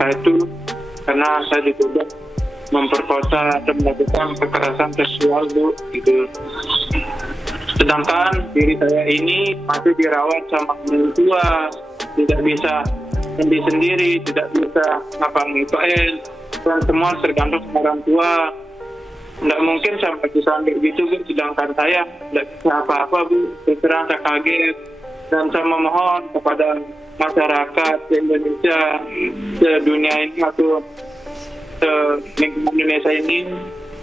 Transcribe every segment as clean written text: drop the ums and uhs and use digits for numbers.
saya itu karena saya dituduh memperkosa dan melakukan kekerasan seksual, Bu, gitu. Sedangkan diri saya ini masih dirawat sama orang tua, tidak bisa sendiri sendiri, tidak bisa ngapa-ngapain, dan semua tergantung sama orang tua. Tidak mungkin sampai sampai gitu, Bu. Sedangkan saya tidak bisa apa-apa, Bu. Terserah saya kaget, dan saya memohon kepada masyarakat Indonesia, dunia ini atau Indonesia ini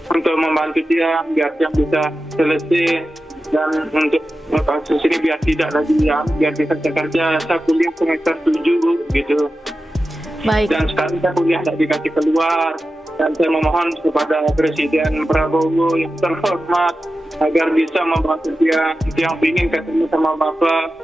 untuk membantu dia biar dia bisa selesai, dan untuk kasus ini biar tidak lagi biar bisa kerja. Saya kuliah semester 7, gitu. Baik. Dan sekarang saya kuliah tidak dikasih keluar, dan saya memohon kepada Presiden Prabowo yang terhormat agar bisa membantu dia yang ingin ketemu sama Bapak,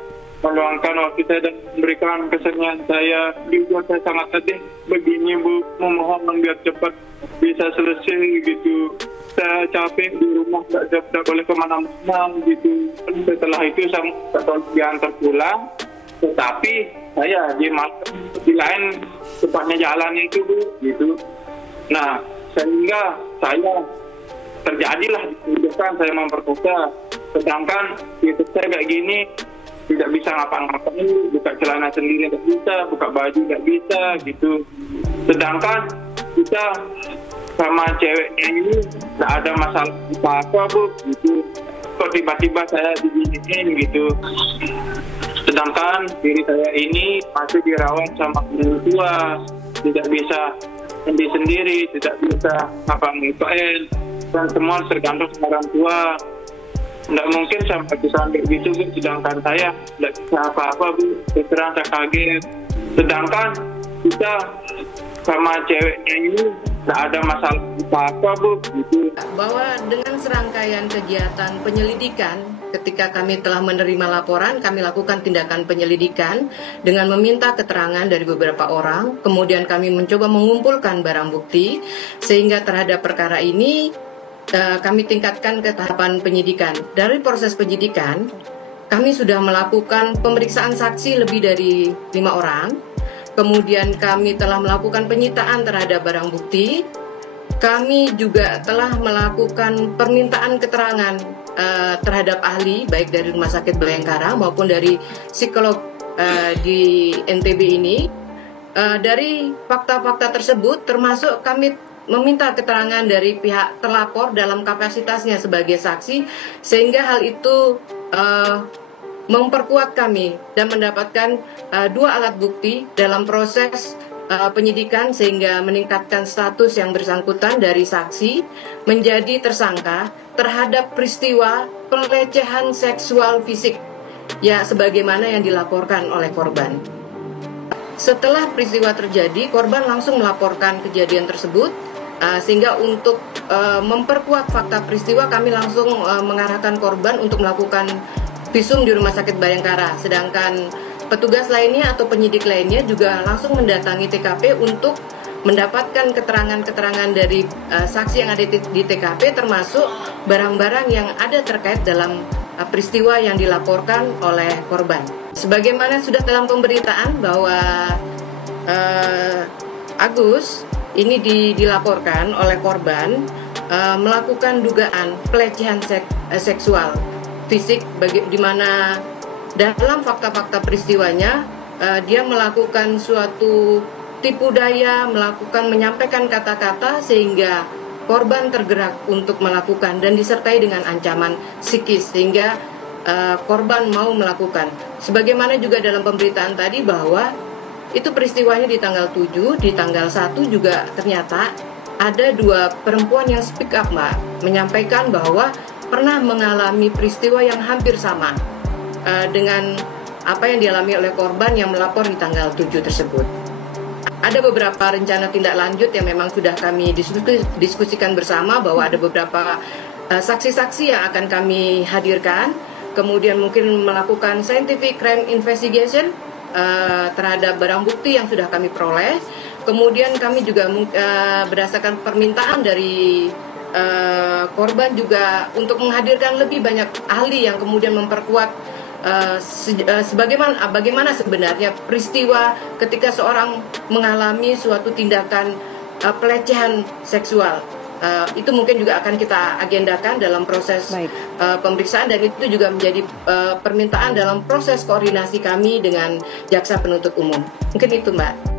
meluangkan waktu saya dan memberikan kesenian saya. Juga saya sangat sedih begini, Bu, memohon biar cepat bisa selesai, gitu. Saya capek di rumah, tidak boleh kemana-mana, gitu. Setelah itu saya tidak diantar pulang, tetapi saya di lain tepatnya jalan itu, Bu, gitu. Nah, sehingga saya terjadilah ditunjukkan saya memperkosa. Sedangkan itu saya kayak gini tidak bisa ngapa-ngapain, buka celana sendiri tidak bisa, buka baju tidak bisa, gitu. Sedangkan kita sama ceweknya ini tidak ada masalah apa-apa, Bu, gitu. Kok tiba-tiba saya diginiin, gitu. Sedangkan diri saya ini masih dirawat sama orang tua, tidak bisa sendiri, tidak bisa ngapa-ngapain, dan semua tergantung sama orang tua. Tidak mungkin sampai gitu, Bu. Sedangkan saya tidak bisa apa-apa, Bu. Terserah saya kaget. Sedangkan kita sama ceweknya ini tidak ada masalah apa-apa, Bu, gitu. Bahwa dengan serangkaian kegiatan penyelidikan, ketika kami telah menerima laporan, kami lakukan tindakan penyelidikan dengan meminta keterangan dari beberapa orang. Kemudian kami mencoba mengumpulkan barang bukti, sehingga terhadap perkara ini kami tingkatkan ke tahapan penyidikan. Dari proses penyidikan, kami sudah melakukan pemeriksaan saksi lebih dari 5 orang. Kemudian kami telah melakukan penyitaan terhadap barang bukti. Kami juga telah melakukan permintaan keterangan terhadap ahli, baik dari Rumah Sakit Bayangkara maupun dari psikolog di NTB ini. Dari fakta-fakta tersebut, termasuk kami meminta keterangan dari pihak terlapor dalam kapasitasnya sebagai saksi, sehingga hal itu memperkuat kami dan mendapatkan 2 alat bukti dalam proses penyidikan, sehingga meningkatkan status yang bersangkutan dari saksi menjadi tersangka terhadap peristiwa pelecehan seksual fisik, ya sebagaimana yang dilaporkan oleh korban. Setelah peristiwa terjadi, korban langsung melaporkan kejadian tersebut, sehingga untuk memperkuat fakta peristiwa kami langsung mengarahkan korban untuk melakukan visum di Rumah Sakit Bayangkara. Sedangkan petugas lainnya atau penyidik lainnya juga langsung mendatangi TKP untuk mendapatkan keterangan-keterangan dari saksi yang ada di TKP, termasuk barang-barang yang ada terkait dalam peristiwa yang dilaporkan oleh korban. Sebagaimana sudah dalam pemberitaan bahwa Agus ini dilaporkan oleh korban melakukan dugaan pelecehan seksual fisik, di mana dalam fakta-fakta peristiwanya dia melakukan suatu tipu daya, menyampaikan kata-kata sehingga korban tergerak untuk melakukan dan disertai dengan ancaman psikis sehingga korban mau melakukan. Sebagaimana juga dalam pemberitaan tadi bahwa itu peristiwanya di tanggal 7, di tanggal 1 juga ternyata ada 2 perempuan yang speak up, Mbak, menyampaikan bahwa pernah mengalami peristiwa yang hampir sama dengan apa yang dialami oleh korban yang melapor di tanggal 7 tersebut. Ada beberapa rencana tindak lanjut yang memang sudah kami diskusikan bersama, bahwa ada beberapa saksi-saksi yang akan kami hadirkan, kemudian mungkin melakukan scientific crime investigation terhadap barang bukti yang sudah kami peroleh. Kemudian kami juga berdasarkan permintaan dari korban juga untuk menghadirkan lebih banyak ahli yang kemudian memperkuat bagaimana sebenarnya peristiwa ketika seorang mengalami suatu tindakan pelecehan seksual. Itu mungkin juga akan kita agendakan dalam proses pemeriksaan, dan itu juga menjadi permintaan dalam proses koordinasi kami dengan jaksa penuntut umum. Mungkin itu, Mbak.